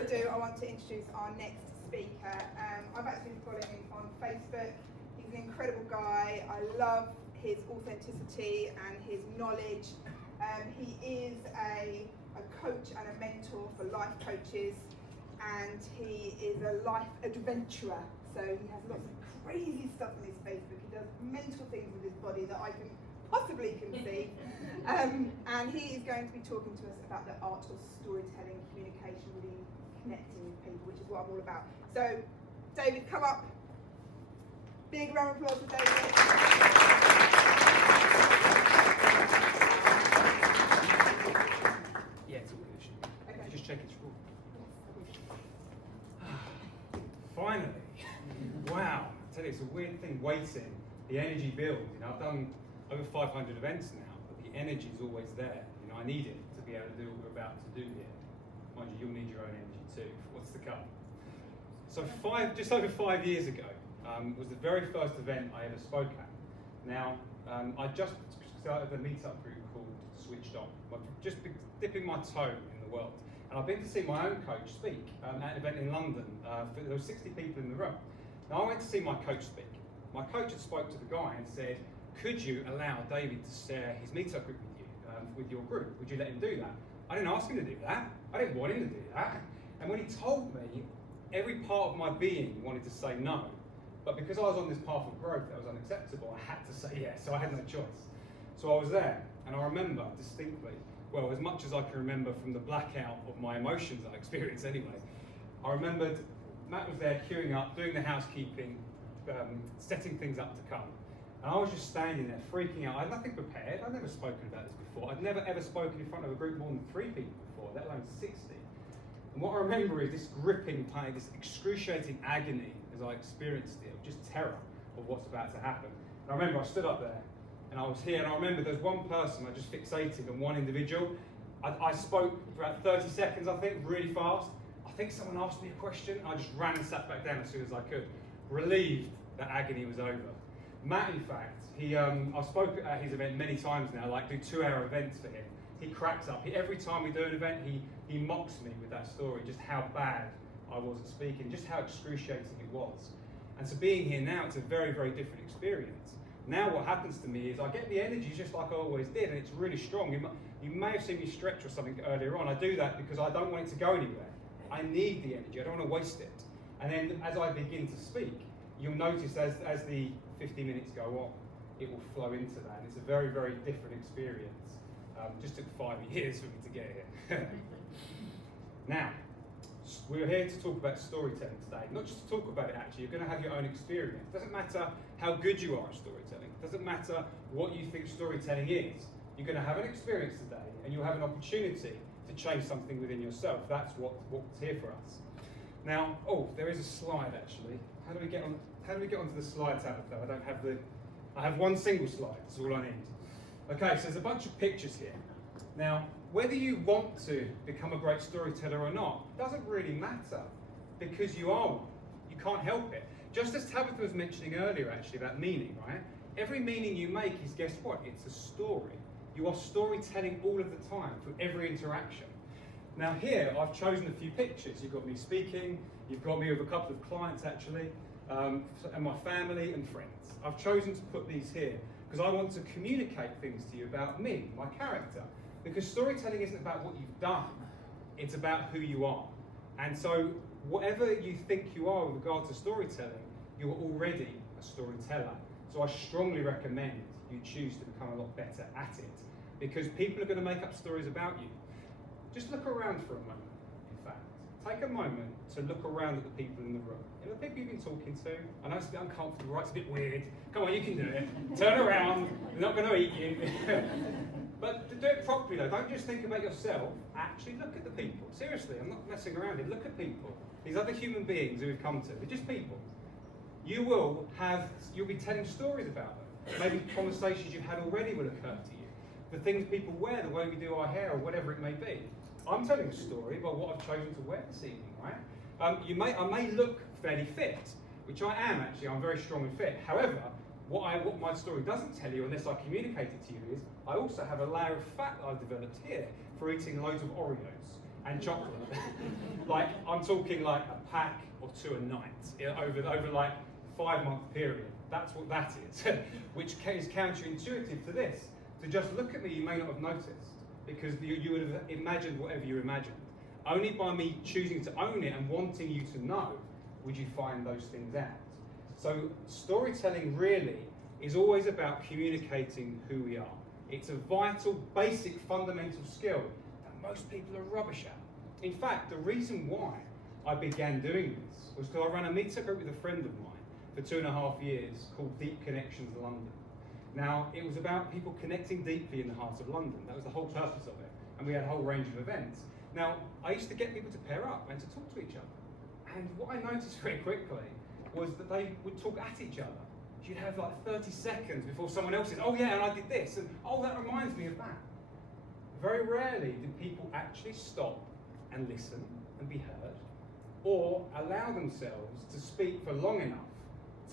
further ado, I want to introduce our next speaker. I've actually been following him on Facebook. He's an incredible guy. I love his authenticity and his knowledge. He is a coach and a mentor for life coaches, and he is a life adventurer. So he has lots of crazy stuff on his Facebook. He does mental things with his body that I can possibly conceive. And he is going to be talking to us about the art of storytelling, communication, really connecting with people, which is what I'm all about. So, David, come up. Big round of applause for David. Yeah, it's all good. Okay. You just check it's full. Finally. Wow. I tell you, it's a weird thing waiting. The energy builds. You know, I've done over 500 events now, but the energy is always there. You know, I need it to be able to do what we're about to do here. Mind you, you'll need your own energy too for what's to come. So just over 5 years ago was the very first event I ever spoke at. Now, I just started a meetup group called Switched On. I'm just dipping my toe in the world. And I've been to see my own coach speak at an event in London. There were 60 people in the room. Now I went to see my coach speak. My coach had spoke to the guy and said, could you allow David to share his meetup group with you, with your group? Would you let him do that? I didn't ask him to do that. I didn't want him to do that. And when he told me, every part of my being wanted to say no. But because I was on this path of growth that was unacceptable, I had to say yes, so I had no choice. So I was there, and I remember distinctly, well, as much as I can remember from the blackout of my emotions I experienced anyway, I remembered Matt was there queuing up, doing the housekeeping, setting things up to come. And I was just standing there freaking out. I had nothing prepared. I'd never spoken about this before. I'd never ever spoken in front of a group more than 3 people before, let alone 60. And what I remember is this gripping pain, this excruciating agony as I experienced it, of just terror of what's about to happen. And I remember I stood up there and I was here, and I remember there was one person I just fixated on, one individual. I spoke for about 30 seconds, I think, really fast. I think someone asked me a question, and I just ran and sat back down as soon as I could, relieved that agony was over. Matt, in fact, I've spoken at his event many times now, like do 2-hour events for him. He cracks up. Every time we do an event, he mocks me with that story, just how bad I was at speaking, just how excruciating it was. And so being here now, it's a very, very different experience. Now what happens to me is I get the energy just like I always did, and it's really strong. You may have seen me stretch or something earlier on. I do that because I don't want it to go anywhere. I need the energy. I don't want to waste it. And then as I begin to speak, you'll notice as the 50 minutes go on, it will flow into that. And it's a very, very different experience. Just took 5 years for me to get here. Now, we're here to talk about storytelling today. Not just to talk about it, actually. You're going to have your own experience. It doesn't matter how good you are at storytelling. It doesn't matter what you think storytelling is. You're going to have an experience today, and you'll have an opportunity to change something within yourself. That's what's here for us. Now, there is a slide actually. How do we get onto the slide, Tabitha? I have one single slide. That's all I need. Okay, so there's a bunch of pictures here. Now, whether you want to become a great storyteller or not doesn't really matter, because you are one. You can't help it. Just as Tabitha was mentioning earlier, actually, about meaning, right? Every meaning you make is, guess what? It's a story. You are storytelling all of the time through every interaction. Now here, I've chosen a few pictures. You've got me speaking, you've got me with a couple of clients actually, and my family and friends. I've chosen to put these here because I want to communicate things to you about me, my character. Because storytelling isn't about what you've done, it's about who you are. And so whatever you think you are with regard to storytelling, you're already a storyteller. So I strongly recommend you choose to become a lot better at it, because people are going to make up stories about you. Just look around for a moment, in fact. Take a moment to look around at the people in the room. You know, the people you've been talking to. I know it's a bit uncomfortable, right? It's a bit weird. Come on, you can do it. Turn around. They're not going to eat you. But to do it properly, though, don't just think about yourself. Actually look at the people. Seriously, I'm not messing around here. Look at people. These other human beings who we've come to. They're just people. You'll be telling stories about them. Maybe conversations you've had already will occur to you. The things people wear, the way we do our hair, or whatever it may be. I'm telling a story about what I've chosen to wear this evening, right? I may look fairly fit, which I am actually. I'm very strong and fit. However, what my story doesn't tell you, unless I communicate it to you, is I also have a layer of fat that I've developed here for eating loads of Oreos. and chocolate. Like, I'm talking like a pack or two a night over like 5-month period. That's what that is, which is counterintuitive to this. To just look at me, you may not have noticed, because you would have imagined whatever you imagined. Only by me choosing to own it and wanting you to know would you find those things out. So storytelling really is always about communicating who we are. It's a vital, basic, fundamental skill that most people are rubbish at. In fact, the reason why I began doing this was because I ran a meetup group with a friend of mine for 2.5 years called Deep Connections London. Now, it was about people connecting deeply in the heart of London. That was the whole purpose of it. And we had a whole range of events. Now, I used to get people to pair up and to talk to each other. And what I noticed very quickly was that they would talk at each other. You'd have like 30 seconds before someone else says, oh yeah, and I did this, and oh, that reminds me of that. Very rarely do people actually stop and listen and be heard, or allow themselves to speak for long enough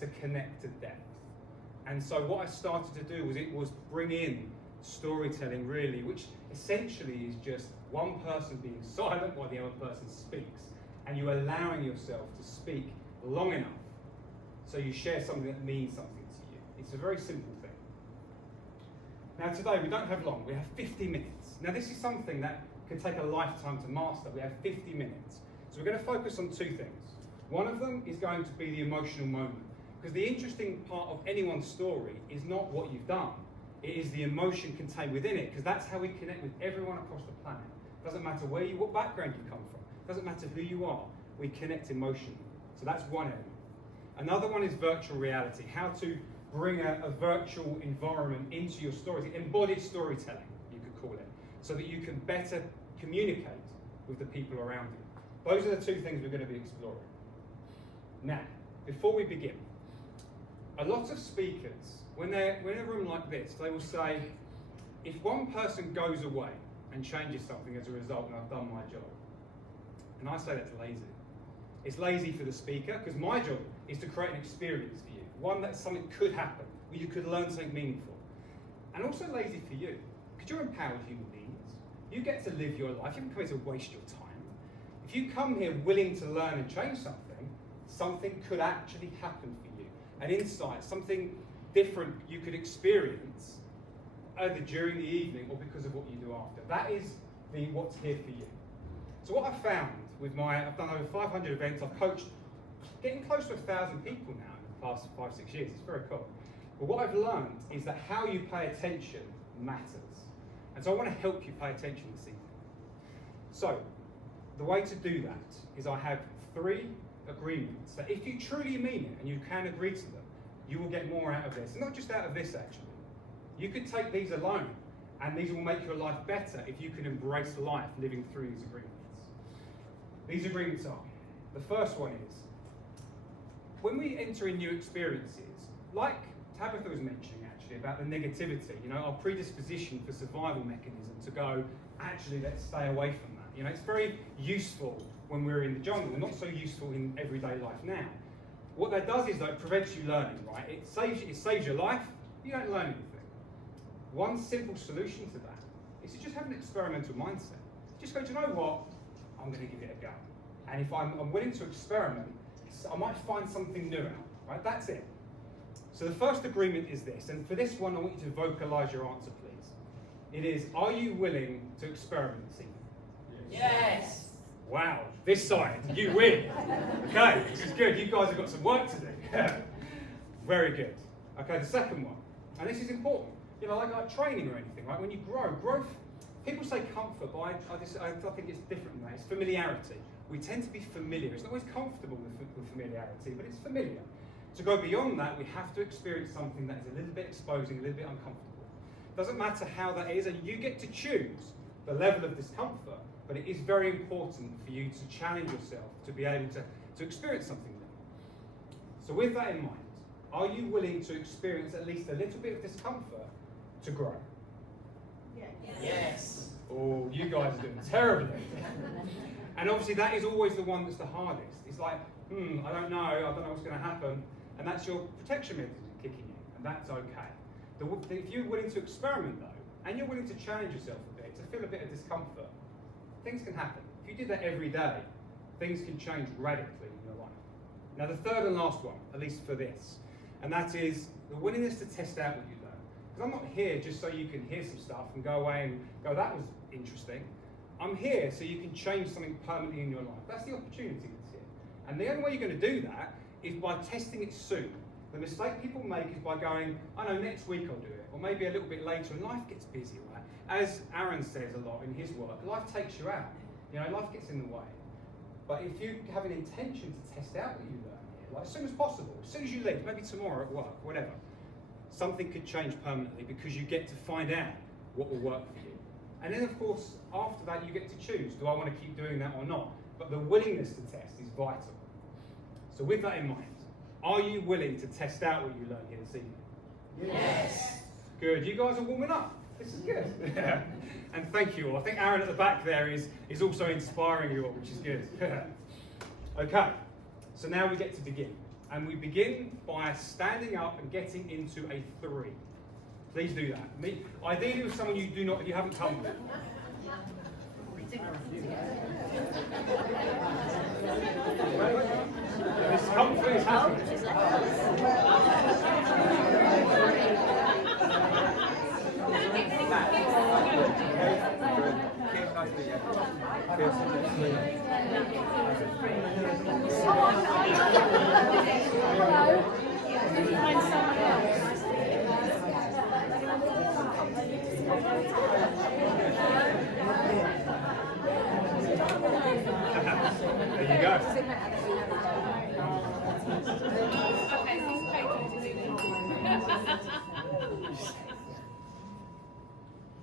to connect to depth. And so what I started to do was bring in storytelling really, which essentially is just one person being silent while the other person speaks, and you allowing yourself to speak long enough so you share something that means something to you. It's a very simple thing. Now today we don't have long, we have 50 minutes. Now this is something that can take a lifetime to master. We have 50 minutes. So we're going to focus on 2 things. One of them is going to be the emotional moment. Because the interesting part of anyone's story is not what you've done, it is the emotion contained within it, because that's how we connect with everyone across the planet. Doesn't matter what background you come from, doesn't matter who you are, we connect emotionally. So that's one element. Another one is virtual reality, how to bring a virtual environment into your stories, embodied storytelling, you could call it, so that you can better communicate with the people around you. Those are the 2 things we're going to be exploring. Now, before we begin, a lot of speakers, when they're in a room like this, they will say, if one person goes away and changes something as a result, and I've done my job. And I say that's lazy. It's lazy for the speaker, because my job is to create an experience for you, one that something could happen, where you could learn something meaningful. And also lazy for you, because you're empowered human beings. You get to live your life, you haven't come here to waste your time. If you come here willing to learn and change something, something could actually happen for you. An insight, something different you could experience either during the evening or because of what you do after. That is what's here for you. So what I've found with I've done over 500 events, I've coached getting close to 1,000 people now in the past 5-6 years. It's very cool. But what I've learned is that how you pay attention matters. And so I want to help you pay attention this evening. So the way to do that is I have 3 agreements that if you truly mean it and you can agree to them, you will get more out of this. Not just out of this actually. You could take these alone and these will make your life better if you can embrace life living through these agreements. These agreements are, the first one is, when we enter in new experiences, like Tabitha was mentioning actually about the negativity, our predisposition for survival mechanism to go, actually let's stay away from that. It's very useful when we're in the jungle, not so useful in everyday life now. What that does is that it prevents you learning, right? It saves your life, you don't learn anything. One simple solution to that is to just have an experimental mindset. Just go, do you know what? I'm going to give it a go. And if I'm willing to experiment, I might find something new out, right? That's it. So the first agreement is this, and for this one, I want you to vocalize your answer, please. It is, are you willing to experiment this evening? Yes. Wow, this side, you win. Okay, this is good. You guys have got some work to do. Very good. Okay, the second one, and this is important. Like training or anything, right? When you grow, growth, people say comfort, but I think it's different than that. It's familiarity. We tend to be familiar. It's not always comfortable with familiarity, but it's familiar. To go beyond that, we have to experience something that is a little bit exposing, a little bit uncomfortable. Doesn't matter how that is, and you get to choose the level of discomfort, but it is very important for you to challenge yourself to be able to experience something new. So with that in mind, are you willing to experience at least a little bit of discomfort to grow? Yes. Oh, you guys are doing terribly. And obviously that is always the one that's the hardest. It's like, I don't know what's going to happen. And that's your protection mechanism kicking in, and that's okay. If you're willing to experiment though, and you're willing to challenge yourself a bit, to feel a bit of discomfort, things can happen. if you did that every day, things can change radically in your life. Now the third and last one, at least for this, and that is the willingness to test out what you learn. Because I'm not here just so you can hear some stuff and go away and go, that was interesting. I'm here so you can change something permanently in your life. That's the opportunity that's here. And the only way you're going to do that is by testing it soon. The mistake people make is by going, I know next week I'll do it, or maybe a little bit later, and life gets busy, right? As Aaron says a lot in his work, life takes you out. You know, life gets in the way. But if you have an intention to test out what you learn here, like as soon as possible, as soon as you leave, maybe tomorrow at work, whatever, something could change permanently because you get to find out what will work for you. And then, of course, after that, you get to choose, do I want to keep doing that or not? But the willingness to test is vital. So with that in mind, are you willing to test out what you learn here this evening? Yes. Good. You guys are warming up. This is good. Yeah. And thank you all. I think Aaron at the back there is also inspiring you all, which is good. Okay. So now we get to begin. And we begin by standing up and getting into a 3. Please do that. Ideally with someone you haven't come with. This comfort is happening. There you go.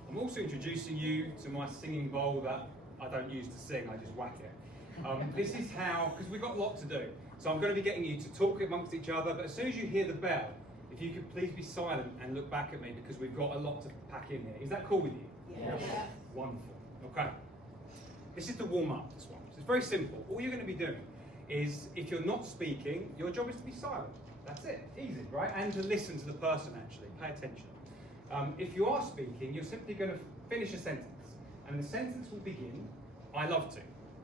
I'm also introducing you to my singing bowl that I don't use to sing, I just whack it. This is how, because we've got a lot to do, so I'm going to be getting you to talk amongst each other, but as soon as you hear the bell, if you could please be silent and look back at me because we've got a lot to pack in here. Is that cool with you? Yes. Wonderful. Okay. This is the warm up, this one. So it's very simple. All you're going to be doing is, if you're not speaking, your job is to be silent. That's it. Easy, right? And to listen to the person, actually. Pay attention. If you are speaking, you're simply going to finish a sentence. And the sentence will begin, I love to.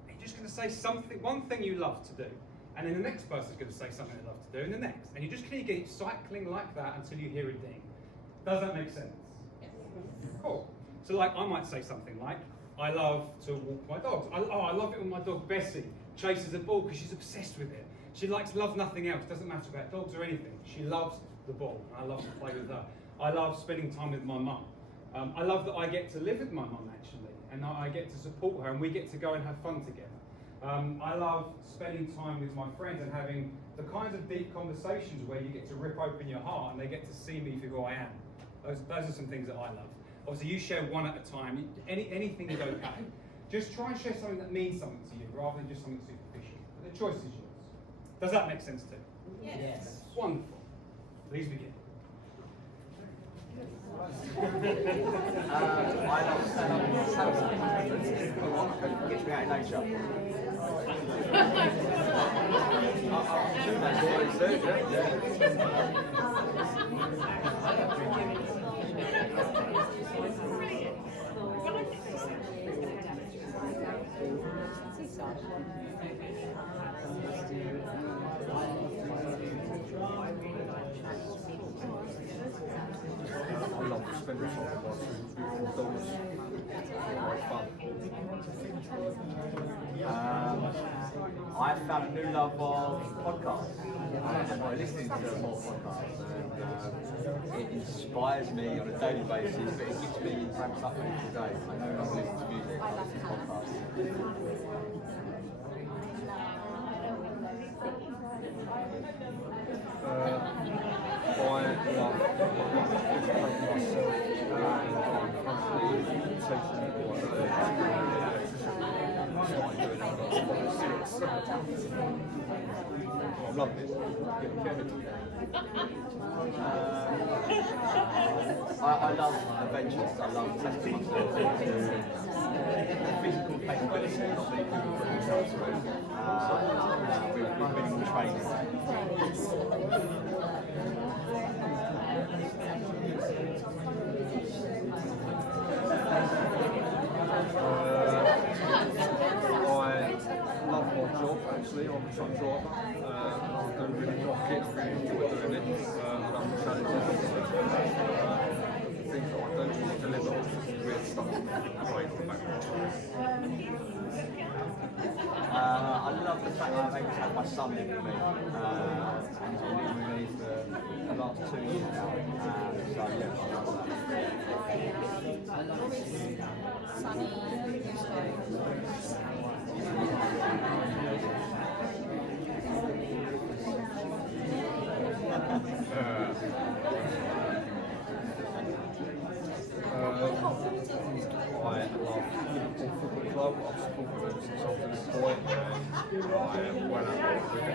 And you're just going to say something, one thing you love to do. And then the next person's going to say something they love to do, and the next. And you just keep getting cycling like that until you hear a ding. Does that make sense? Yes. Cool. So like, I might say something like, I love to walk my dogs. I love it when my dog Bessie chases a ball because she's obsessed with it. She loves nothing else. Doesn't matter about dogs or anything. She loves the ball. And I love to play with her. I love spending time with my mum. I love that I get to live with my mum actually, and I get to support her, and we get to go and have fun together. I love spending time with my friends and having the kinds of deep conversations where you get to rip open your heart and they get to see me for who I am. Those are some things that I love. Obviously, you share one at a time. Anything is okay. Just try and share something that means something to you rather than just something superficial. But the choice is yours. Does that make sense too? Yes. Wonderful. Please begin. I love stand-up. Gets me out of nature. I love spending time with my two beautiful dogs. I found a new love of podcasts. I'm listening to more podcasts, and it inspires me on a daily basis, but it gets me ramped up every day. I know I'm listening to music, I listen to podcasts. I love this. I love adventures. I love testing myself into physical capability, not many people put themselves through. We've been in training. job actually. I'm a truck driver. I do really like it. I really enjoy doing it. I love the challenges. The things that I do when I deliver weird stuff. Great on the back. I love the fact that I've able to have my son live with me. And he's been living with me for the last 2 years now. So yeah, I love I love Liverpool Football Club. I've supported them since I was a little boy, and I am well up with it.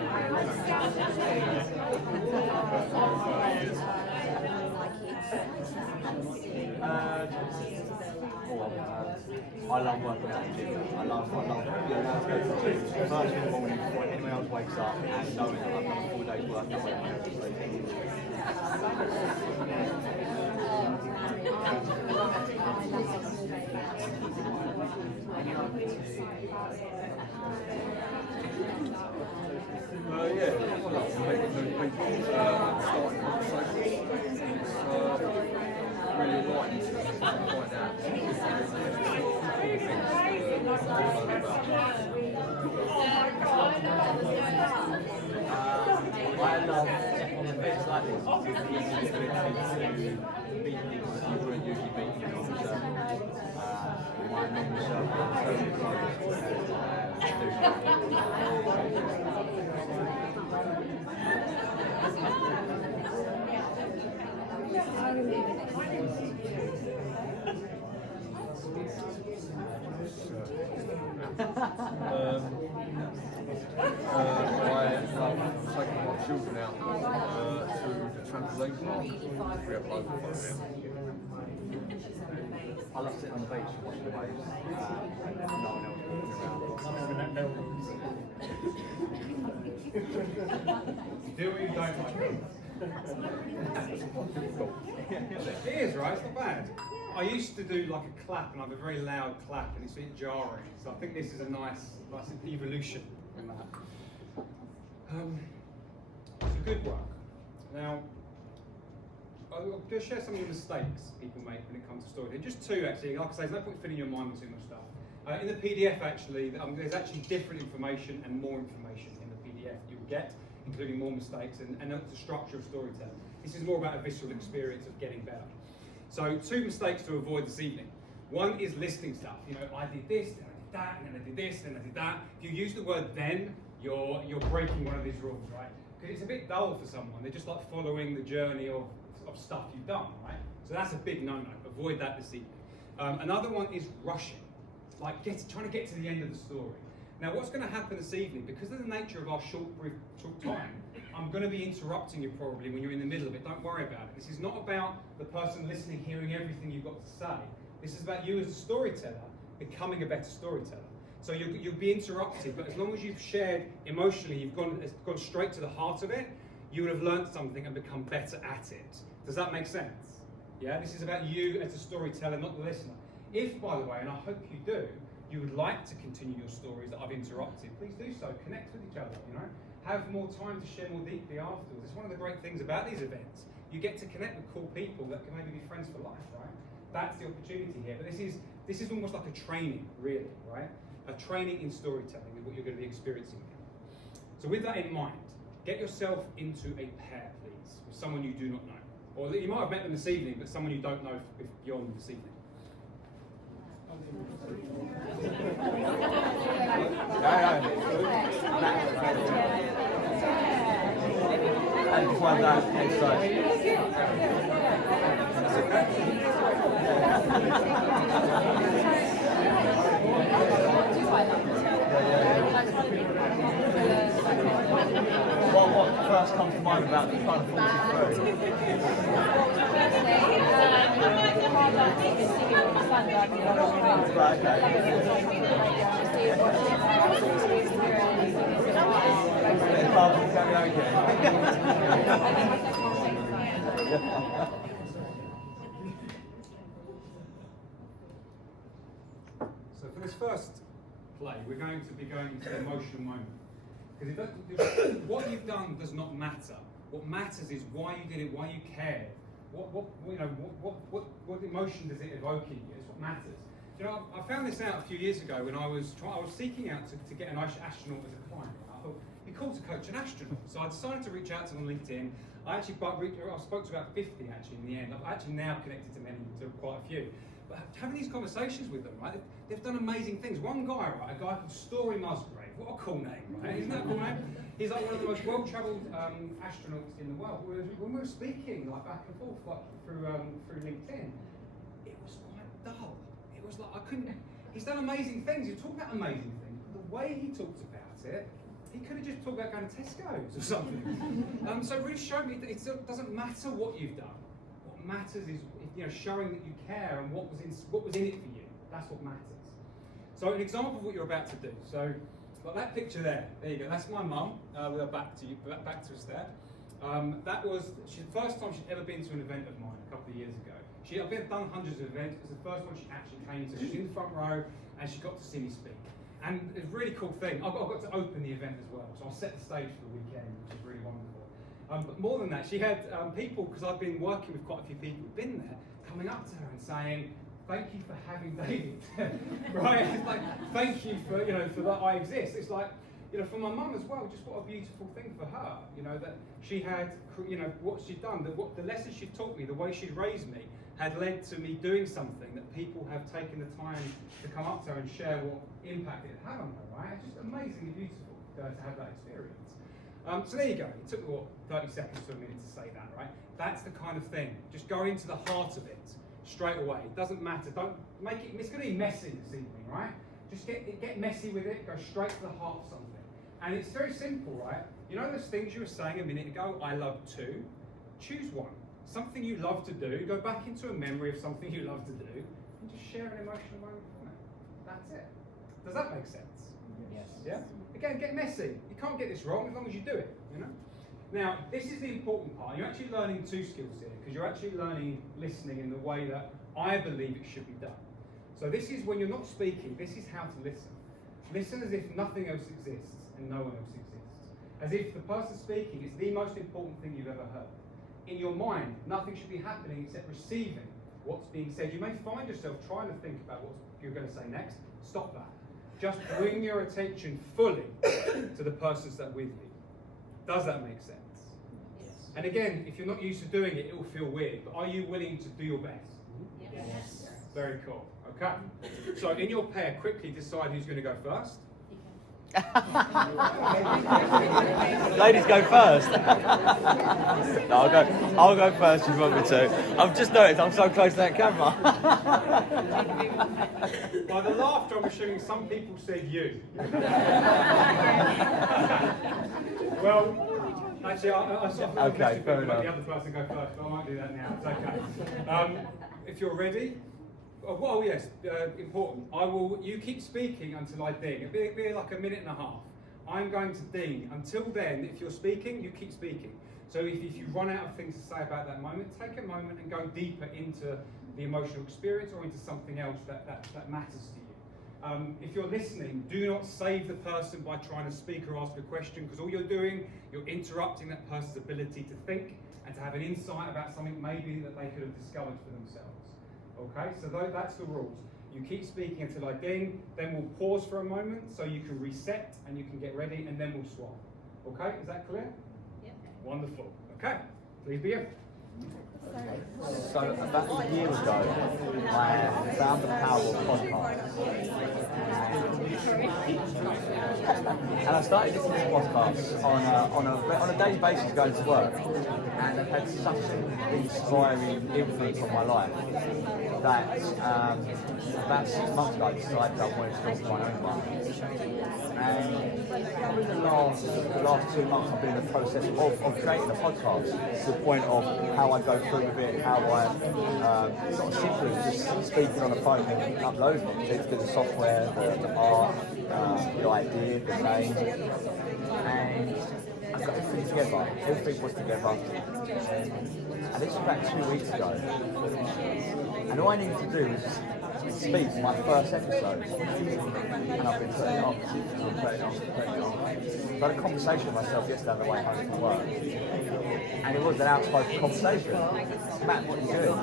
I love working out in the gym. I love being able to go to the gym first thing in the morning before anyone else wakes up and knowing that I've done a full day's work and waiting for to sleep. Yeah, I love meeting new people, starting conversations. It's really enlightening to find out I love events like this because it gives you the ability to meet people that you wouldn't usually meet in your circle. My normal circle is very close. I love taking my children out to the trampoline park. We have loads of fun there. I love sitting on the beach and watching the waves. No one else You do what you don't like. It is, right? It's not bad. I used to do like a clap, and I have a very loud clap, and it's a bit jarring. So I think this is a nice evolution from that. It's a good work. Now, I'll just share some of the mistakes people make when it comes to storytelling. Just two, actually. Like I say, there's no point filling your mind with too much stuff. In the PDF, actually, there's actually different information and more information in the PDF you'll get, including more mistakes and the structure of storytelling. This is more about a visceral experience of getting better. So, two mistakes to avoid this evening. One is listing stuff. You know, I did this, then I did that, and then I did this, and I did that. If you use the word then, you're breaking one of these rules, right? Because it's a bit dull for someone. They're just like following the journey of stuff you've done, right? So that's a big no-no. Avoid that this evening. Another one is rushing, like trying to get to the end of the story. Now, what's going to happen this evening, because of the nature of our short time, I'm going to be interrupting you probably when you're in the middle of it. Don't worry about it. This is not about the person listening hearing everything you've got to say. This is about you as a storyteller becoming a better storyteller. So you'll be interrupted, but as long as you've shared emotionally, you've gone straight to the heart of it, you will have learned something and become better at it. Does that make sense? Yeah, this is about you as a storyteller, not the listener. If, by the way, and I hope you do, you would like to continue your stories that I've interrupted, please do so. Connect with each other, you know. Have more time to share more deeply afterwards. It's one of the great things about these events. You get to connect with cool people that can maybe be friends for life, right? That's the opportunity here. But this is almost like a training, really, right? A training in storytelling is what you're going to be experiencing here. So with that in mind, get yourself into a pair, please, with someone you do not know. Or you might have met them this evening, but someone you don't know beyond this evening. And find that What first comes to mind about the kind of thoughts So for this first play, we're going to be going into the emotional moment. Because what you've done does not matter. What matters is why you did it, why you cared. What emotion does it evoke in you? It's what matters. You know, I found this out a few years ago when I was seeking out to get an astronaut as a client. I thought it'd be cool to coach an astronaut, so I decided to reach out to them on LinkedIn. I spoke to about 50 actually in the end. I've actually now connected to quite a few. But having these conversations with them, right? They've done amazing things. One guy, right, a guy called Story Musgrave. What a cool name, right? Isn't that a cool name? He's like one of the most well-travelled astronauts in the world. When we were speaking, like back and forth, like through LinkedIn, it was quite dull. It was like I couldn't. He's done amazing things. He's talking about amazing things. But the way he talked about it, he could have just talked about going to Tesco's or something. So it really showed me that it doesn't matter what you've done. What matters is showing that you care and what was in it for you. That's what matters. So an example of what you're about to do. So like that picture there you go. That's my mum with her back to us there. That was the first time she'd ever been to an event of mine a couple of years ago. I've done hundreds of events. It was the first one she actually came to. She was in the front row and she got to see me speak. And it's a really cool thing. I got to open the event as well. So I'll set the stage for the weekend, which is really wonderful. But more than that, she had people, because I've been working with quite a few people who've been there, coming up to her and saying, "Thank you for having David." Right? It's like, thank you for that I exist. It's like, for my mum as well, just what a beautiful thing for her, that she had, what she'd done, the lessons she'd taught me, the way she'd raised me, had led to me doing something that people have taken the time to come up to her and share what impact it had on her, right? It's just amazingly beautiful to have that experience. So there you go. It took me, 30 seconds to a minute to say that, right? That's the kind of thing. Just go into the heart of it straight away. It doesn't matter. Don't make it, it's going to be messy this evening, right? Just get messy with it. Go straight to the heart of something. And it's very simple, right? You know those things you were saying a minute ago, I love to? Choose one. Something you love to do, go back into a memory of something you love to do, and just share an emotional moment from it. That's it. Does that make sense? Yes. Yeah? Again, get messy. You can't get this wrong as long as you do it, Now, this is the important part. You're actually learning two skills here, because you're actually learning listening in the way that I believe it should be done. So this is when you're not speaking, this is how to listen. Listen as if nothing else exists and no one else exists. As if the person speaking is the most important thing you've ever heard. In your mind, nothing should be happening except receiving what's being said. You may find yourself trying to think about what you're going to say next. Stop that. Just bring your attention fully to the persons that are with you. Does that make sense? Yes. And again, if you're not used to doing it, it will feel weird. But are you willing to do your best? Yes. Very cool. Okay. So in your pair, quickly decide who's going to go first. Ladies go first. No, I'll go first if you want me to. I've just noticed I'm so close to that camera. By the laughter, I'm assuming some people said you. Well, actually, I sort of okay, fair enough. Let the other person go first, but I might do that now. It's okay. If you're ready. Well, yes, important. You keep speaking until I ding. It'll be like a minute and a half. I'm going to ding. Until then, if you're speaking, you keep speaking. So if you run out of things to say about that moment, take a moment and go deeper into the emotional experience or into something else that matters to you. If you're listening, do not save the person by trying to speak or ask a question, because all you're doing, you're interrupting that person's ability to think and to have an insight about something maybe that they could have discovered for themselves. Okay, so that's the rules. You keep speaking until I ding, then we'll pause for a moment so you can reset and you can get ready, and then we'll swap. Okay, is that clear? Yep. Wonderful. Okay, please begin. So about a year ago, I found the power of podcasts. And I started listening to podcasts on a daily basis going to work. And I've had such an inspiring influence on my life that about 6 months ago I decided I wanted to start my own one. And probably the last 2 months I've been in the process of creating a podcast to the point of how I go through with it, how I sort of simply just speaking on the phone and uploading it to the software, the art, the idea, the name, and I got everything together. Everything was together. And this was about 2 weeks ago. And all I needed to do was just speak my first episode, and I've been putting it off, and putting it off. I had a conversation with myself yesterday on the way home from work, and it was an outspoken conversation. Matt, what are you doing?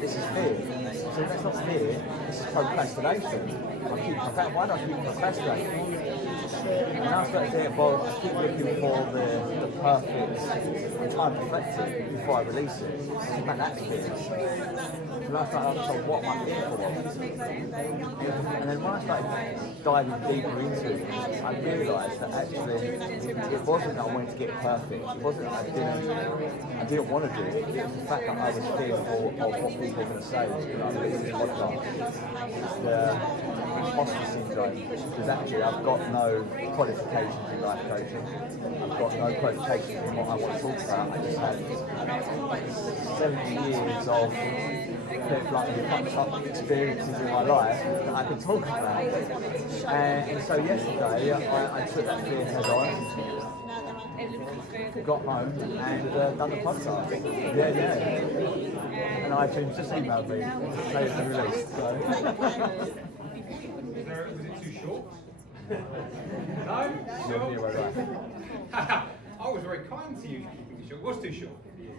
This is fear. So that's not fear, this is procrastination. Why do I keep procrastinating? And I started saying, well, I keep looking for the perfect time to reflect it before I release it. And that's fear. And I started asking, what am I here for? And then when I started diving deeper into it, I realised that actually it wasn't that I wanted to get it perfect. It wasn't that I didn't want to do it. It was the fact that I was fearful of what people were going to say when I released this podcast. It's the imposter syndrome, because actually I've got no qualifications in life coaching. I've got no qualifications in what I want to talk about. I just had 70 years of fucked up experiences in my life that I can talk about. And so yesterday I took that fear head on, got home and done the podcast. Yeah. And iTunes just emailed me to say it's been released. So. Was it too short? No? Sure? I was very kind to you for keeping it short. It was too short for you.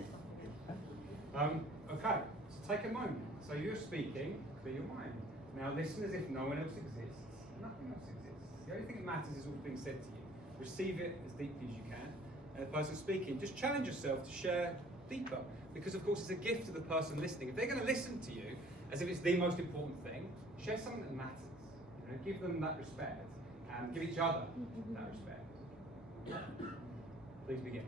Okay, so take a moment. So you're speaking, clear your mind. Now listen as if no one else exists. Nothing else exists. The only thing that matters is what's being said to you. Receive it as deeply as you can. And the person speaking, just challenge yourself to share deeper. Because of course it's a gift to the person listening. If they're going to listen to you as if it's the most important thing, share something that matters. You know, give them that respect and give each other that respect. Please begin.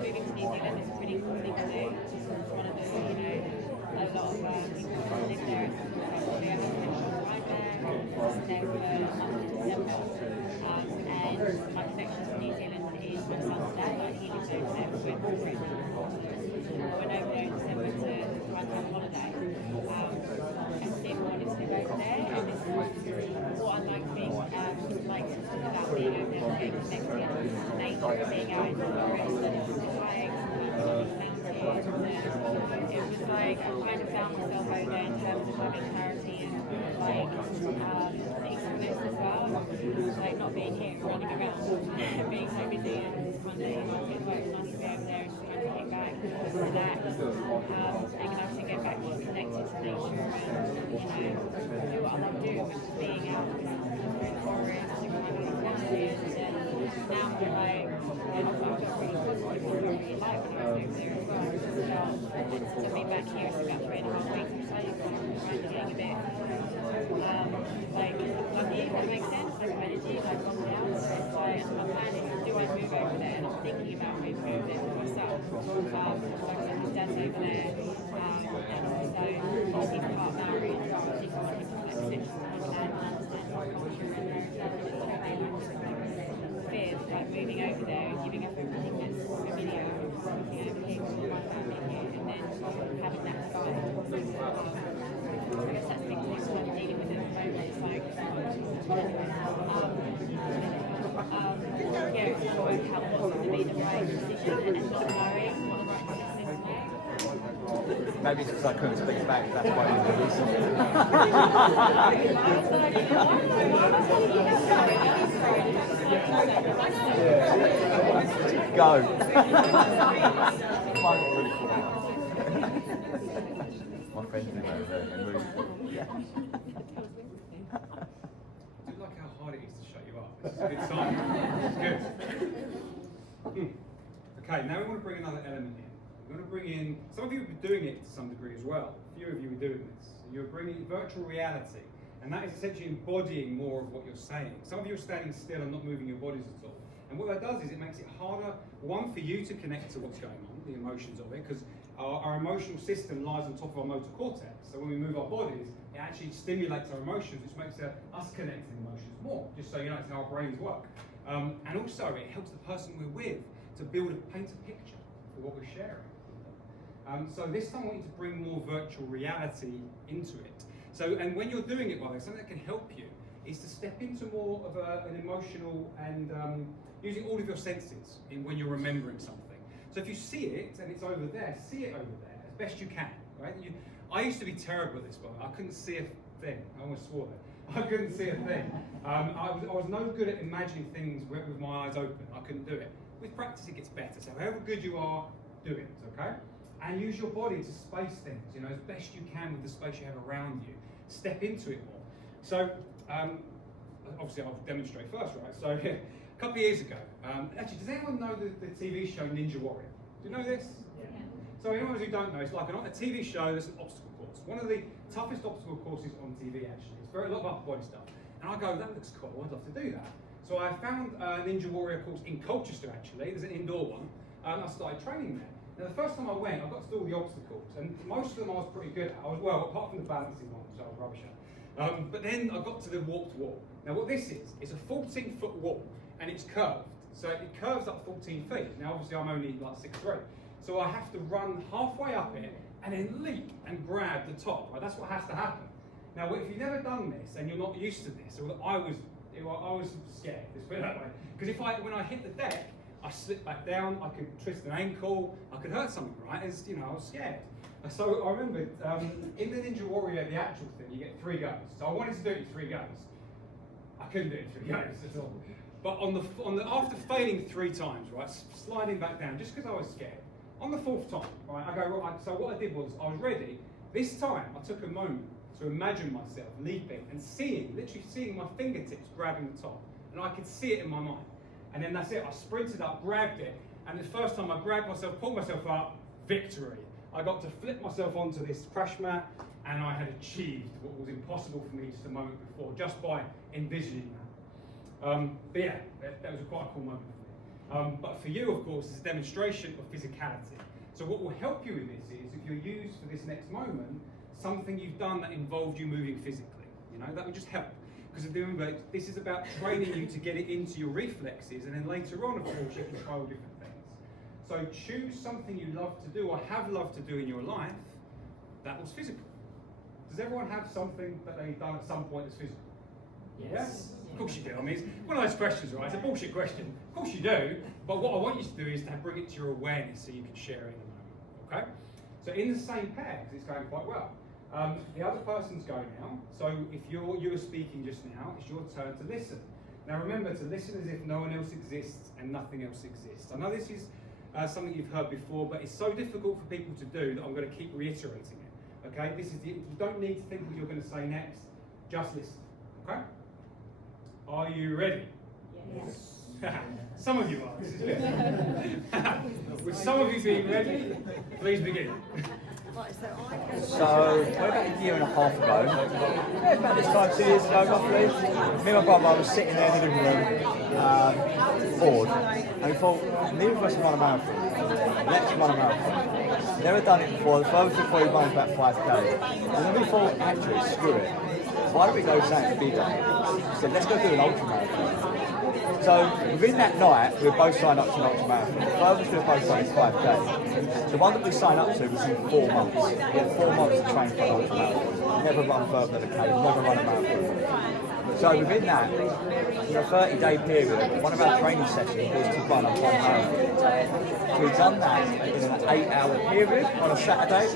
Moving to New Zealand is a pretty cool thing to do. It's one of the, a lot of people who live there and probably have a right there. I was there for a month in December. And my connection to New Zealand is my son's dad, he lives over there with my friend. I went over there in December to run have a holiday. And Steve wanted to live over there, and this is what I like being about being over there, being connected to nature, being out in the forest, and it was like it was like I kind of found myself over there in terms of having clarity and peacefulness as well. Like not being here running around and being so busy and one day it was nice to be over there and trying to get back, relax, being able to get back connected to nature and do what I love to do, which is being out in the forest and kind of mountains. And now I feel like I felt really positive and really like when I was over there as well. So to be back here is about 3.5 weeks or so, I'm getting a bit lucky, if that makes sense, like energy, like on the outside. So my plan is, do I move over there? And I'm thinking about moving over there for myself. Like I said, my dad's over there, and also he's part Maori as well, so he's got like a connection to my land and understand my culture and fear of like moving over there and giving up everything that's familiar, moving over here with my family here, and then having that fight. I guess that's the thing that I'm dealing with at the moment. It's like, so what's going to be the right decision and not worrying what the right decision is. Maybe it's because I couldn't speak back, that's why you're releasing it. Go. My friends are over there, they move. I do like how hard it is to shut you up. This is a good sign. It's good. Okay, now we want to bring another element in. We're going to bring in, some of you have been doing it to some degree as well. A few of you are doing this. You're bringing virtual reality, and that is essentially embodying more of what you're saying. Some of you are standing still and not moving your bodies at all. And what that does is it makes it harder, one, for you to connect to what's going on, the emotions of it, because our emotional system lies on top of our motor cortex. So when we move our bodies, it actually stimulates our emotions, which makes us connect to emotions more, just so you know it's how our brains work. And also it helps the person we're with to paint a picture for what we're sharing. So this time I want you to bring more virtual reality into it. So, and when you're doing it, by the way, something that can help you is to step into more of an emotional and using all of your senses when you're remembering something. So if you see it and it's over there, see it over there as best you can, right? I used to be terrible at this, but I couldn't see a thing. I almost swore that. I couldn't see a thing. I was no good at imagining things with my eyes open. I couldn't do it. With practice, it gets better. So however good you are, do it, okay? And use your body to space things, you know, as best you can with the space you have around you. Step into it more. So, obviously I'll demonstrate first, right? So, a couple of years ago, actually, does anyone know the TV show Ninja Warrior? Do you know this? Yeah. So, anyone who don't know, it's like a TV show that's an obstacle course. One of the toughest obstacle courses on TV, actually. It's a lot of upper body stuff. And I go, that looks cool, I'd love to do that. So I found a Ninja Warrior course in Colchester, actually. There's an indoor one. And I started training there. Now, the first time I went, I got to do all the obstacles. And most of them I was pretty good at. Well, apart from the balancing one, which I was rubbish at. But then I got to the warped wall. Now, what this is, it's a 14-foot wall. And it's curved. So it curves up 14 feet. Now, obviously, I'm only like 6'3". So I have to run halfway up it and then leap and grab the top. Right? That's what has to happen. Now, if you've never done this and you're not used to this, I was scared, let's put it that way. Because when I hit the deck, I slip back down, I could twist an ankle, I could hurt something, right? As you know, I was scared. So I remember in the Ninja Warrior, the actual thing, you get 3 goes. So I wanted to do it in 3 goes. I couldn't do it in 3 goes at all. But after failing 3 times, right, sliding back down, just because I was scared. On the 4th time, right, I go, right, so what I did was, I was ready. This time, I took a moment to imagine myself leaping and literally seeing my fingertips grabbing the top. And I could see it in my mind. And then that's it, I sprinted up, grabbed it, and the first time I grabbed myself, pulled myself up, victory. I got to flip myself onto this crash mat, and I had achieved what was impossible for me just a moment before, just by envisioning that. But yeah, that was quite a cool moment for me. But for you, of course, it's a demonstration of physicality. So what will help you with this is, if you're used for this next moment, something you've done that involved you moving physically. You know, that would just help. Because remember, this is about training you to get it into your reflexes, and then later on, of course, you control different things. So choose something you love to do or have loved to do in your life that was physical. Does everyone have something that they've done at some point that's physical? Yes. Yeah? Of course you do. I mean, it's one of those questions, right? It's a bullshit question. Of course you do, but what I want you to do is to bring it to your awareness so you can share it in the moment, okay? So in the same pair, because it's going quite well. The other person's going now, so if you were speaking just now, it's your turn to listen. Now remember to listen as if no one else exists and nothing else exists. I know this is something you've heard before, but it's so difficult for people to do that I'm going to keep reiterating it. Okay, you don't need to think what you're going to say next, just listen. Okay? Are you ready? Yes. Some of you are, this is good. With some of you being ready, please begin. So, about a year and a half ago, about this time, 2 years ago roughly, me and my brother was sitting there in the living room, bored, and we thought, neither of us run a marathon. Let's run a marathon. Never done it before, the furthest we've probably run about 5k. And then we thought, actually, screw it. Why don't we go something bigger? We said, let's go do an ultra marathon. So within that night, we were both signed up to an ultra marathon. The furthest we were both done is 5k. The one that we signed up to was in 4 months. We had 4 months to train for an ultra marathon. Never run further than a k, never run a marathon. So within that, in a 30-day period, one of our training sessions was to run a 1 marathon. So we've done that in an 8-hour period on a Saturday.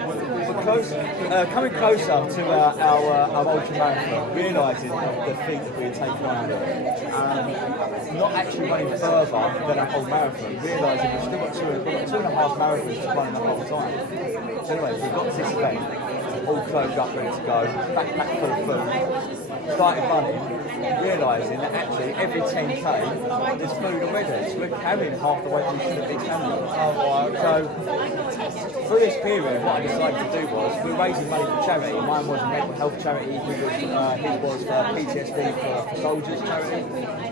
We're coming closer to our ultra marathon, realising the feat that we had taken on, not actually running further than a whole marathon, realising we've still got 2.5 marathons to run in the whole time. So anyway, we got to this event, all clothed up, ready to go, backpack full of food, started running, realising that actually every 10k there's food already, so we're carrying half the weight we should be carrying. So through this period, what I decided to do was, we were raising money for charity. Mine was a mental health charity, his was PTSD for soldiers charity,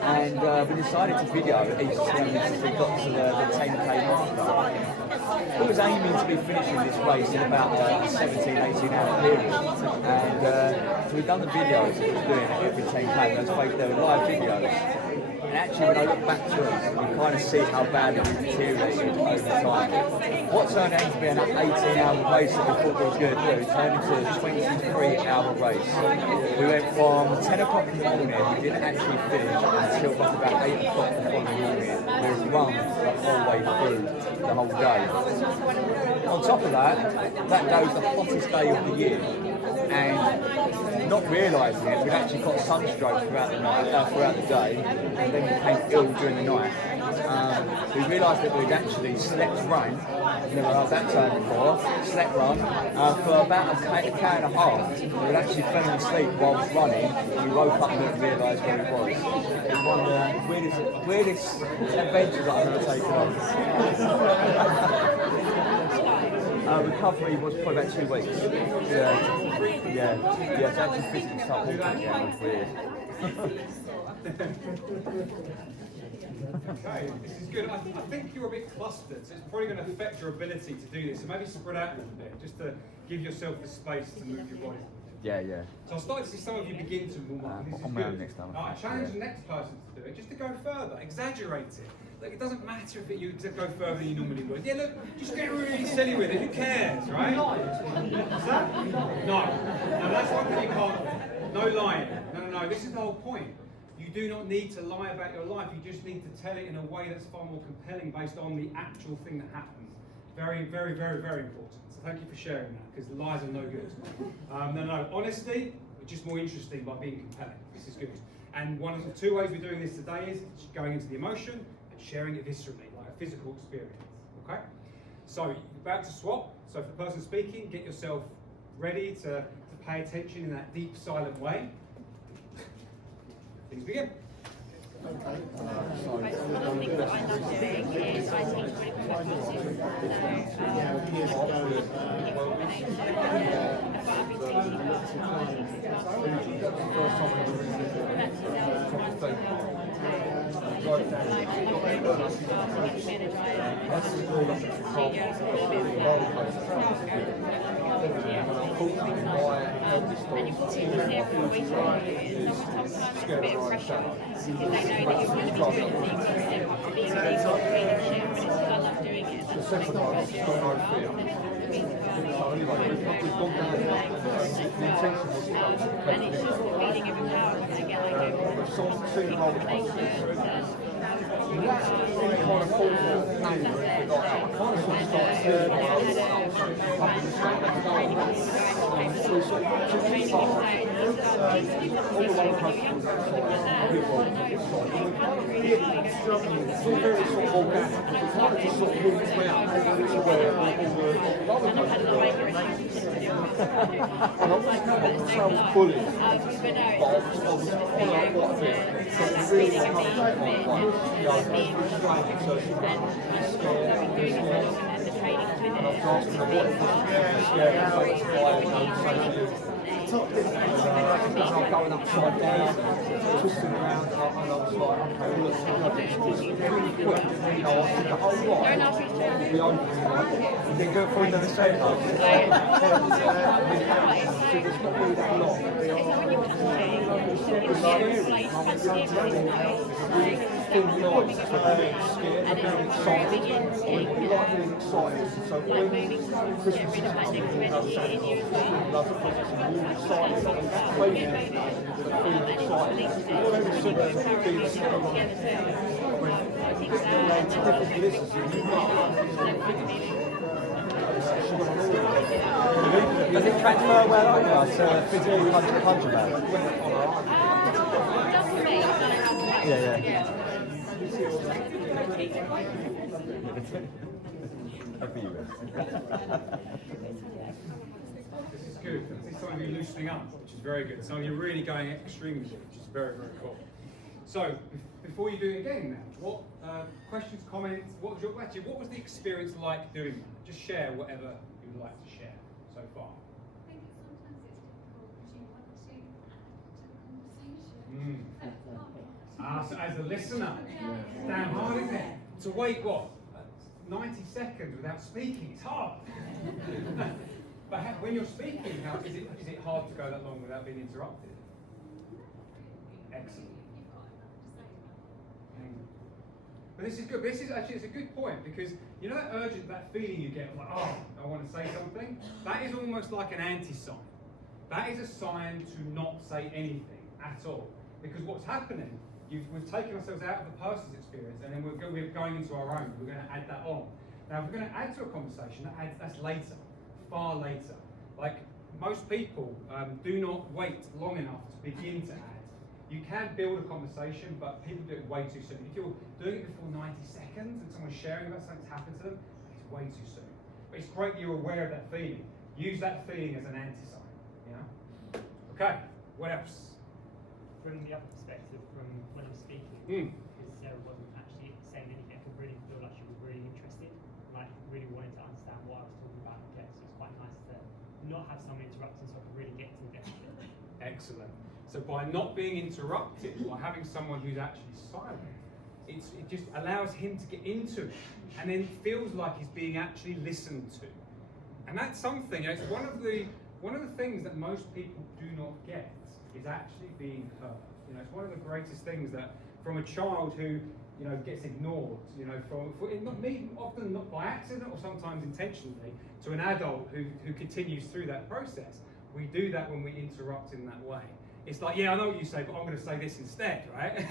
and we decided to video each time as we got to the 10k marker. We was aiming to be finishing this race in about a 17-18 hour period, and so we've done the videos that we were doing at every 10k, they were live videos. And actually, when I look back to it, you kind of see how badly we deteriorated over time. What turned out to be an 18-hour race that we thought we was going to do turned into a 23-hour race. We went from 10 o'clock in the morning, we didn't actually finish until like about 8 o'clock the following morning. We run the whole way through the whole day. On top of that, that day was the hottest day of the year. And not realising it, we'd actually got sunstroke throughout the night, throughout the day, and then we became ill during the night. We realised that we'd actually slept run, never heard that term before, slept run, for about a k and a half. We'd actually fallen asleep whilst running, we woke up and didn't realise where it was. It was one of the weirdest adventures that I've ever taken on. Recovery was probably about 2 weeks. Yeah, to actually physically start walking again was weird. Okay, this is good. I think you're a bit clustered, so it's probably going to affect your ability to do this. So maybe spread out a little bit, just to give yourself the space to move your body. Yeah. So I'll start to see some of you begin to warm up. This is good. Next time. I challenge the next person to do it, just to go further, exaggerate it. Like, it doesn't matter if you to go further than you normally would. Yeah, look, just get really silly with it. Who cares, right? What's that? No. No, that's one thing you can't. No lying. No. This is the whole point. You do not need to lie about your life. You just need to tell it in a way that's far more compelling based on the actual thing that happened. Very, very, very, very important. So thank you for sharing that, because the lies are no good. No. Honesty, just more interesting by being compelling. This is good. And one of the 2 ways we're doing this today is going into the emotion, sharing it viscerally, like a physical experience, okay? So you're about to swap, so for the person speaking, get yourself ready to pay attention in that deep, silent way. Things begin. One of the things that I love doing is I teach critical psychology. So, and you can see the different ways of it. Sometimes it's a bit of pressure because they know that you're going to be doing things and being able to train and shit, but it's still I love doing it. That's what makes it go. And it's just the feeling of empowerment I get like going upside down, twisting around, and I was like, okay, look, the whole lot will be open, you can go for the same time. So there's not really that lot. Things like scared, I'm very excited. I like being excited. So when Christmas is coming, love Christmas and all excited, and feeling excited. Very similar to being scared. Different listeners, does it transfer well over to physical puncher bag? Yeah. This is good. This is some of you loosening up, which is very good. Some of you really going extremely, which is very, very cool. So, before you do it again now, what questions, comments, what was the experience like doing that? Just share whatever you would like to share so far. I think sometimes it's difficult because you want to have a conversation. So as a listener, it's damn hard, isn't it? To wait, 90 seconds without speaking, it's hard. But when you're speaking, is it hard to go that long without being interrupted? Excellent. But this is good. This is actually, it's a good point, because you know that urgent, that feeling you get, like, oh, I want to say something? That is almost like an anti-sign. That is a sign to not say anything at all. Because what's happening, we've taken ourselves out of the person's experience, and then we're going into our own. We're going to add that on. Now, if we're going to add to a conversation, that's later, far later. Like, most people do not wait long enough to begin to add. You can build a conversation, but people do it way too soon. If you're doing it before 90 seconds and someone's sharing about something that's happened to them, it's way too soon. But it's great that you're aware of that feeling. Use that feeling as an anti-sign, you know? Okay, what else? From the other perspective, from when I'm speaking, because Sarah wasn't actually saying anything, I could really feel like she was really interested, like really wanted to understand what I was talking about. Okay, so it's quite nice to not have someone interrupting, so I could really get to the depth of it. Excellent. So by not being interrupted, by having someone who's actually silent, it just allows him to get into it, and then feels like he's being actually listened to. And that's something. It's one of the things that most people do not get, is actually being heard. You know, it's one of the greatest things that, from a child who, you know, gets ignored, you know, often not by accident or sometimes intentionally, to an adult who continues through that process. We do that when we interrupt in that way. It's like, yeah, I know what you say, but I'm going to say this instead, right?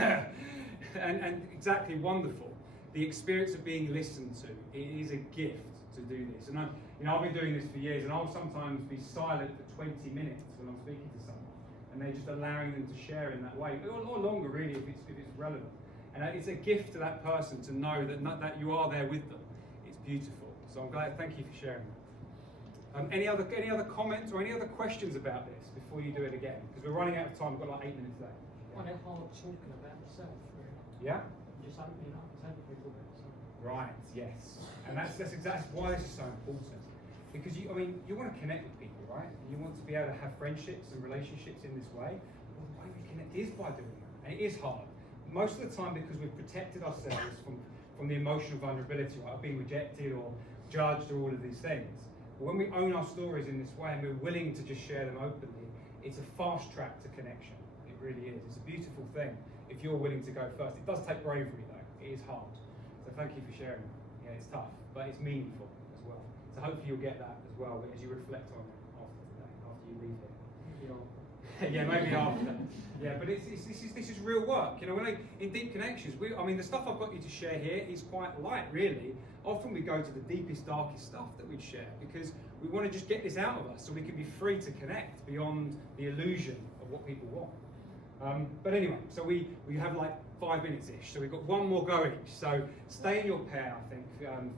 and exactly, wonderful. The experience of being listened to, it is a gift to do this. And I've been doing this for years, and I'll sometimes be silent for 20 minutes when I'm speaking to someone, and they're just allowing them to share in that way, or longer really, if it's relevant. And it's a gift to that person to know that you are there with them. It's beautiful. So I'm glad. Thank you for sharing that. Any other comments or any other questions about this before you do it again? Because we're running out of time. We've got like 8 minutes left. I find it hard talking about myself, really. Yeah? Just opening up and telling people about something. Right, yes. And that's exactly why this is so important. Because you want to connect with people, right? You want to be able to have friendships and relationships in this way. Well, the way we connect is by doing that. And it is hard. Most of the time, because we've protected ourselves from the emotional vulnerability, right? Of being rejected or judged or all of these things. But when we own our stories in this way and we're willing to just share them openly, it's a fast track to connection. It really is. It's a beautiful thing if you're willing to go first. It does take bravery though. It is hard. So thank you for sharing that. Yeah, it's tough, but it's meaningful as well. So hopefully you'll get that as well as you reflect on it after today, after you leave here. Yeah, maybe after. Yeah, but this is real work. You know, in deep connections, the stuff I've got you to share here is quite light, really. Often we go to the deepest, darkest stuff that we'd share because we want to just get this out of us so we can be free to connect beyond the illusion of what people want. But anyway, so we have like 5 minutes-ish, so we've got one more go each. So stay in your pair, I think,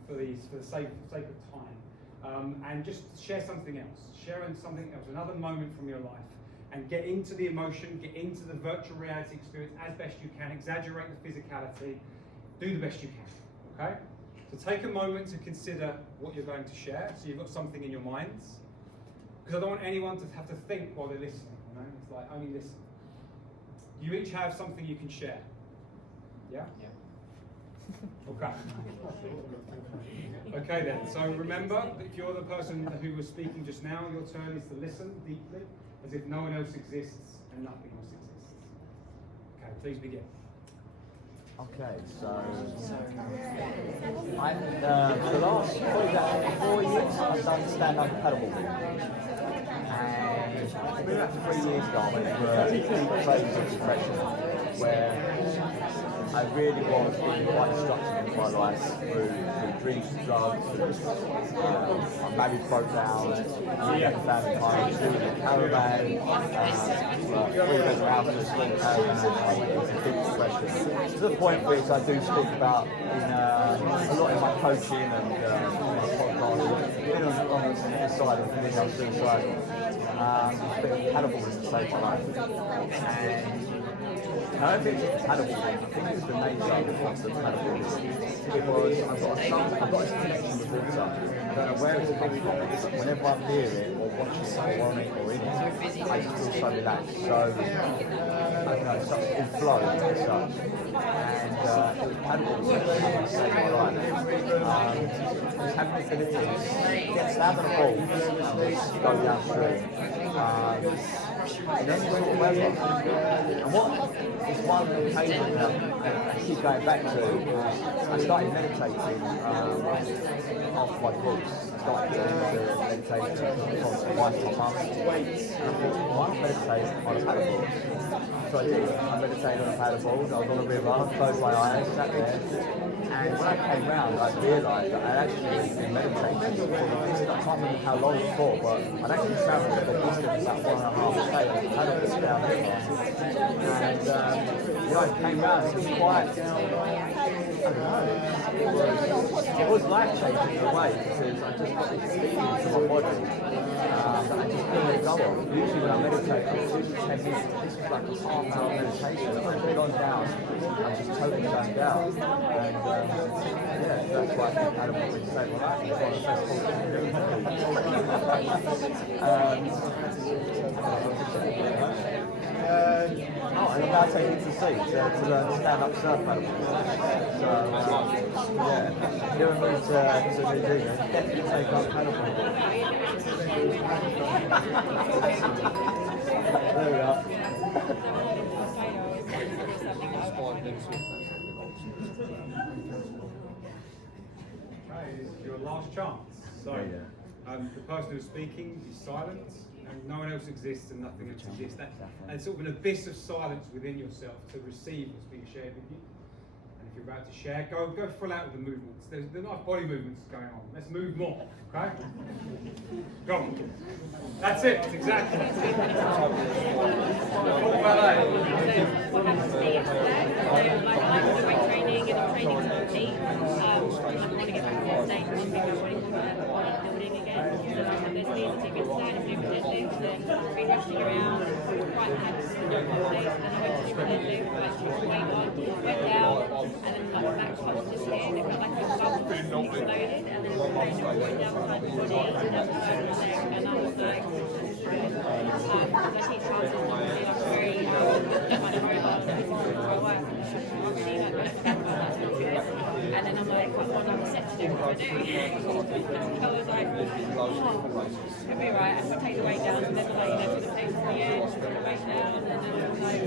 for the sake of time, and just share something else. Share something else, another moment from your life, and get into the emotion, get into the virtual reality experience as best you can. Exaggerate the physicality, do the best you can. Okay. So take a moment to consider what you're going to share, so you've got something in your minds, because I don't want anyone to have to think while they're listening. You know, it's like only listen. You each have something you can share. Yeah? Yeah. Okay. Okay then, so remember that if you're the person who was speaking just now, your turn is to listen deeply, as if no one else exists and nothing else exists. Okay, please begin. Okay, so I for the last probably about 4 years I've done stand-up paddleboarding. And probably about 3 years ago I went through a deep phase of depression where I really was being quite destructive in my life through drinks, drugs, my marriage broke down, I had a family time, living in a caravan, 3-bedroom house with a small caravan, I went into deep depression. To the point which I do speak about in a lot in my coaching and my podcast, been on the side of feeling unsuicidal, but paddleboarding to save my life. And I don't think it's paddleboarding, I think it's the nature of the paddleboarding. Because I've got this connection with water. I don't know where it's come from, but whenever I hear it or watch it or on it or in it, I just feel so relaxed. So, I don't know, it's such a flow and such. And it was paddleboarding that saved my life. Just having the ability to get stand on a ball and just go downstream. in any sort of weather. And what is one occasion that I keep going back to, I started meditating after my course. I started doing meditation from twice a month. And I thought, why not meditate on a paddleboard? So I did. I meditated on a paddleboard. I was on a river, closed my eyes, sat there. And when I came round, I realised that I'd actually been meditating for the distance. I can't remember how long it for, but I'd actually travelled the distance about 1.5 K on the paddleboard down here. And I came round, it was quite, I don't know, it was life-changing in a way, because I just got this feeling to my body that I just couldn't let go of. Usually when I meditate, I do 10 minutes. This was like a half-hour meditation. I've really gone down. I'm just totally shut down. And yeah, that's why I think I don't want to say my life. It's one of the best things to do. And I'm now taking it to sea to learn stand-up surf paddleboard. So yeah, if you ever move to New Zealand, definitely take up paddleboard. There we are. Okay, this is your last chance. So, the person who's speaking is silent, and no one else exists, and nothing else exists. And sort of an abyss of silence within yourself to receive what's being shared with you. And if you're about to share, go full out with the movements. There's nice body movements going on. Let's move more. Okay? Go on. That's it. Exactly. Full ballet. What happens to me yesterday? I do weight training and I'm training to compete. I want to get back on stage and think I'm ready for bodybuilding again. So I have those knees and fingers down and doing deadlifts and been rushing around. Quite had not one day, and then I went to do my deadlift, like took the weight on, went down, and then like back touched just here, and it felt like a bubble just exploded, and then it was going down the side of the body, and then down the leg, and I was like, because I teach classes normally like very kind of robot, so this is how I work, I'm really like when I forget about that, it's not good. And then I'm like, what on the set to do, what do I do? I was like, oh, it'll be right, if I take the weight down, and then like, to the place at the end, put the weight down, and then I was like,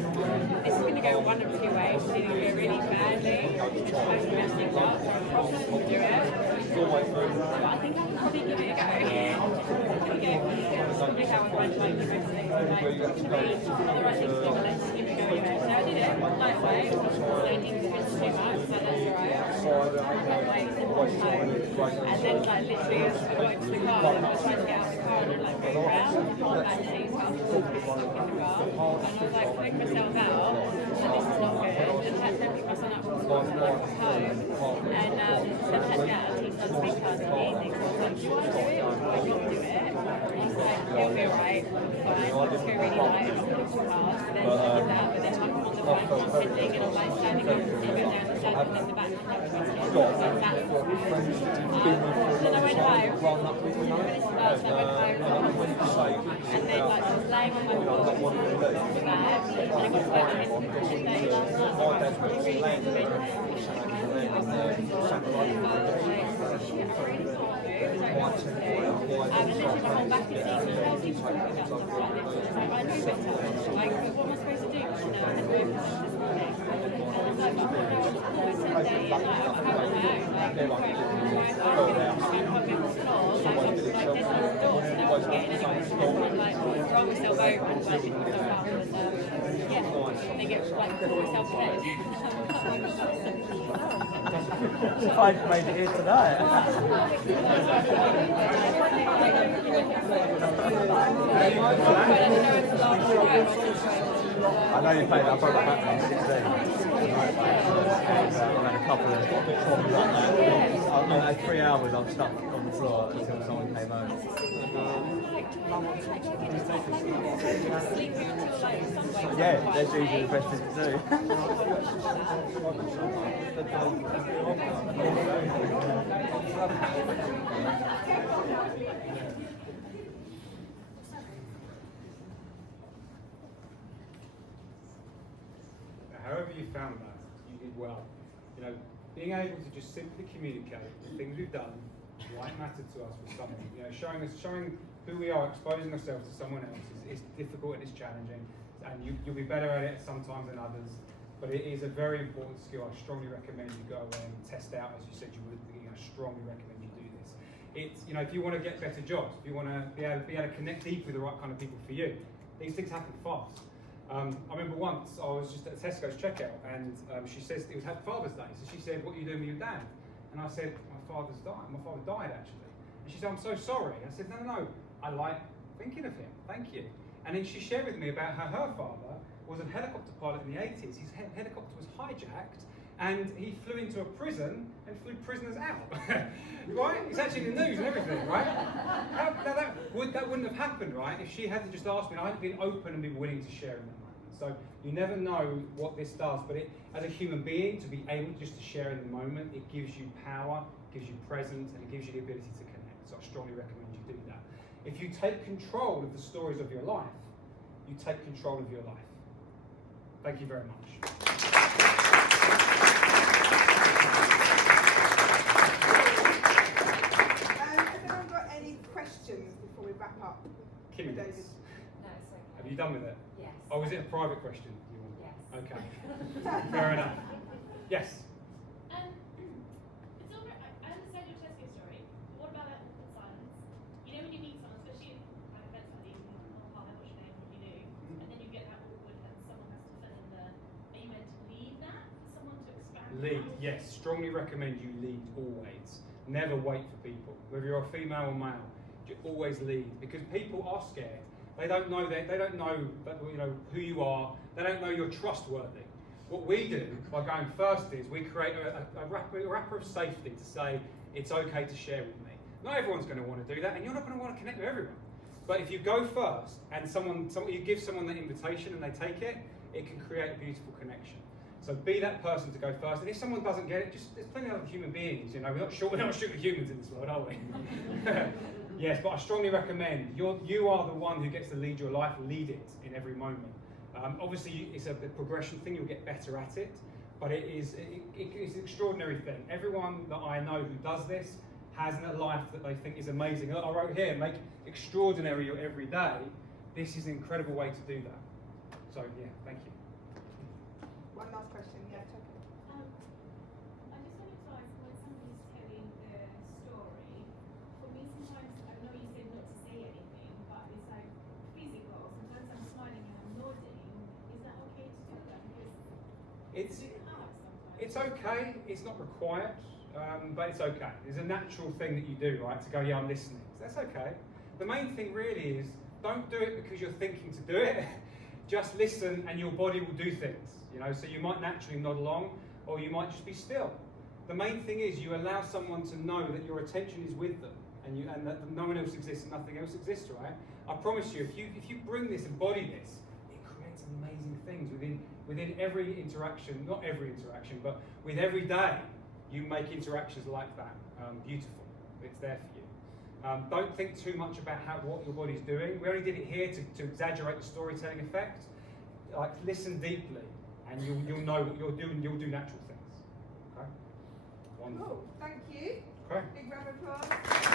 this is going to go one of two ways, it's either going to go really badly, it's supposed to mess things up, so I'm probably going to do it. But I think I can probably give it a go. Probably how I find like the most things, like, all the right things to do, but let's just give it a go anyway. So I did it, lightweight, so I didn't spend too much, so that's alright. And then like literally as I got into the car, I was trying to get out of the car and like go around, I can't back seat, so I was stuck in the car. And I was like, putting myself out, and this is not good. And I had to pick my son up from school and like home. And then I had to get out and teach some speak class in the evening. So I was like, do you want to do it or do I not do it? And he's like, it'll be alright, fine, I'll just go really light and not too hard. So then I did that, but then like I'm on the bike and I'm pending and I'm like standing up and going down the step and then the back and like twisting. So I was like, that's then I went home, finished the bus, I went home, and then like I was laying on my floor with that, and I got to work in the stage, and I was like, really recommend it. Shit, I really can't move, I don't know what to do. And literally my whole back is aching, and I was even talking about stuff like this, and I was like, I move better. Like, what am I supposed to do? And I had moved this morning. And it's like, but I'm on a 10-day, and like, I'm on my own. Like, I'm going from my wife, I'm going to stand up on the floor, like, I'm like, there's no doors, so no one's getting anywhere. So I'm like, roll myself over and like, pick myself up, and yeah, and then get like, pull myself to bed. I made it here tonight. I know you played that, I broke my back when I was 16. I had a couple of problems like that. I had 3 hours, I was stuck on the floor until someone came home. Yeah, that's usually the best thing to do. However you found that, you did well. You know, being able to just simply communicate the things we've done, why it mattered to us was something. You know, showing who we are, exposing ourselves to someone else is difficult and it's challenging, and you'll be better at it sometimes than others. But it is a very important skill. I strongly recommend you go away and test out, as you said you would. I strongly recommend you do this. It's, if you want to get better jobs, if you want to be able to connect deep with the right kind of people for you, these things happen fast. I remember once I was just at Tesco's checkout, and she says it was Father's Day, so she said, "What are you doing with your dad?" And I said, My father died actually. And she said, "I'm so sorry." I said, No, I like thinking of him, thank you. And then she shared with me about how her father was a helicopter pilot in the 80s. His helicopter was hijacked, and he flew into a prison and flew prisoners out. Right? It's actually in the news and everything, right? That wouldn't have happened, right, if she hadn't just asked me and I hadn't been open and been willing to share in that moment. So you never know what this does, but as a human being, to be able just to share in the moment, it gives you power, gives you presence, and it gives you the ability to connect. So I strongly recommend you do that. If you take control of the stories of your life, you take control of your life. Thank you very much. Has anyone got any questions before we wrap up? Kimmy, David? No, it's okay. have you done with it? Yes. Oh, is it a private question? You want? Yes. Okay. Fair enough. Yes. It's all right. I understand your Tesco story, but what about that awkward silence? You know when you meet someone, especially at events like these, and oh, hi, what's your name, what do you do? And then you get that awkward and someone has to fill in the, are you meant to lead that for someone to expand? Lead, yes. Strongly recommend you lead always. Never wait for people. Whether you're a female or male, you always lead, because people are scared. They don't know who you are. They don't know you're trustworthy. What we do by going first is we create a wrapper of safety to say it's okay to share with me. Not everyone's going to want to do that, and you're not going to want to connect with everyone. But if you go first and you give someone the invitation and they take it, it can create a beautiful connection. So be that person to go first. And if someone doesn't get it, there's plenty of other human beings. We're not short of humans in this world, are we? Yes, but I strongly recommend you are the one who gets to lead your life. Lead it in every moment. Obviously, it's a progression thing. You'll get better at it, but it's an extraordinary thing. Everyone that I know who does this has a life that they think is amazing. I wrote here, make extraordinary your every day. This is an incredible way to do that. So yeah, thank you. One last question. Yeah, check it. I just wanted to ask, when somebody's telling their story, for me sometimes, I know you said not to say anything, but it's like physical. Sometimes I'm smiling and I'm nodding. Is that okay to do that? Because it's hard sometimes. It's okay. It's not required, but it's okay. It's a natural thing that you do, right? To go, yeah, I'm listening. So that's okay. The main thing really is don't do it because you're thinking to do it. Just listen, and your body will do things. So you might naturally nod along, or you might just be still. The main thing is you allow someone to know that your attention is with them, and that no one else exists and nothing else exists, right? I promise you, if you bring this, embody this, it creates amazing things within every interaction. Not every interaction, but with every day, you make interactions like that beautiful. It's there for you. Don't think too much about what your body's doing. We only did it here to exaggerate the storytelling effect. Like, listen deeply, and you'll know what you're doing. You'll do natural things. Okay. Wonderful. Cool. Thank you. Okay. Big round of applause.